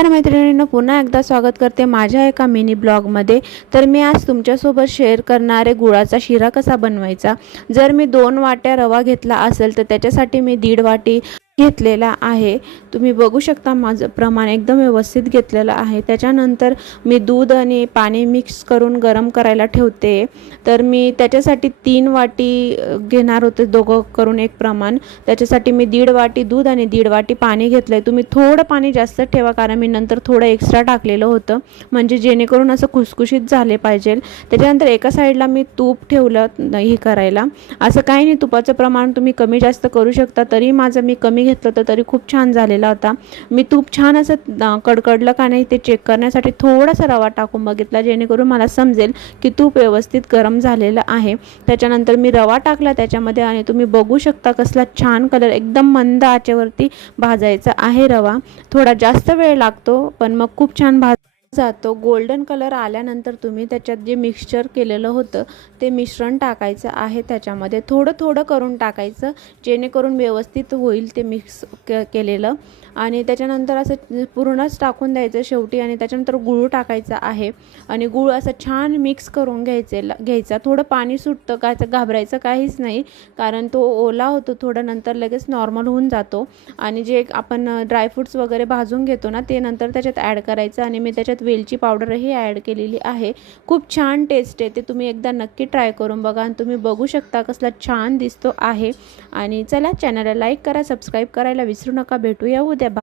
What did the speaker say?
तर मैत्रिणींनो, पुन्हा एकदा स्वागत करते माझ्या एका मिनी ब्लॉगमध्ये। तर मी आज तुमच्यासोबत शेअर करणार आहे गुळाचा शिरा कसा बनवायचा। जर मी 2 वाट्या रवा घेतला असेल तर त्याच्यासाठी मी 1.5 वाटी घेतलेला आहे। तुम्ही बघू शकता माझं प्रमाण एकदम व्यवस्थित घेतलेलं आहे। त्याच्यानंतर मी दूध आणि पाणी मिक्स करून गरम करायला ठेवते। तर मी त्याच्यासाठी 3 वाटी घेणार होते, दोघं करून एक प्रमाण। त्याच्यासाठी मी 1.5 वाटी दूध आणि 1.5 वाटी पाणी घेतलंय। तुम्ही थोडं पाणी जास्त ठेवा, कारण मी नंतर थोडं एक्स्ट्रा टाकलेलं होतं, म्हणजे जेणेकरून असं खुसखुशीत झाले पाहिजे। त्याच्यानंतर एका साईडला मी तूप ठेवलं हे करायला। असं काही नाही, तुपाचं प्रमाण तुम्ही कमी जास्त करू शकता। तरी माझं मी कमी घेतलं तर तरी खूप छान झालेला होता। मी तूप छान असं कडकडलं का नाही ते चेक करण्यासाठी थोडासा रवा टाकून बघितला, जेणेकरून मला समजेल की तूप व्यवस्थित गरम झालेलं आहे। त्याच्यानंतर मी रवा टाकला त्याच्यामध्ये आणि तुम्ही बघू शकता कसला छान कलर, एकदम मंद आचेवरती भाजायचा आहे रवा। थोडा जास्त वेळ लागतो पण मग खूप छान जातो। गोल्डन कलर आल्यानंतर तुम्ही त्याच्यात जे मिक्सचर केलेलं होतं ते मिश्रण टाकायचं आहे। त्याच्यामध्ये थोडं थोडं करून टाकायचं, जेणेकरून व्यवस्थित होईल ते मिक्स केलेलं। आणि त्याच्यानंतर असं पूर्णच टाकून द्यायचं शेवटी। आणि त्याच्यानंतर गूळ टाकायचा आहे आणि गूळ असं छान मिक्स करून घ्यायचा। थोडं पाणी सुटतं का, घाबरायचं काहीच नाही, कारण तो ओला होतो थोडं, नंतर लगेच नॉर्मल होऊन जातो। आणि जे आपण ड्रायफ्रूट्स वगैरे भाजून घेतो ना, ते नंतर त्याच्यात ॲड करायचं। आणि मी त्याच्यात वेलची पावडरही ॲड केलेली आहे। खूप छान टेस्ट आहे, ते तुम्ही एकदा नक्की ट्राय करून बघा। आणि तुम्ही बघू शकता कसला छान दिसतो आहे। आणि चला, चॅनलला लाईक करा, सबस्क्राईब करायला विसरू नका। भेटूया उद्या।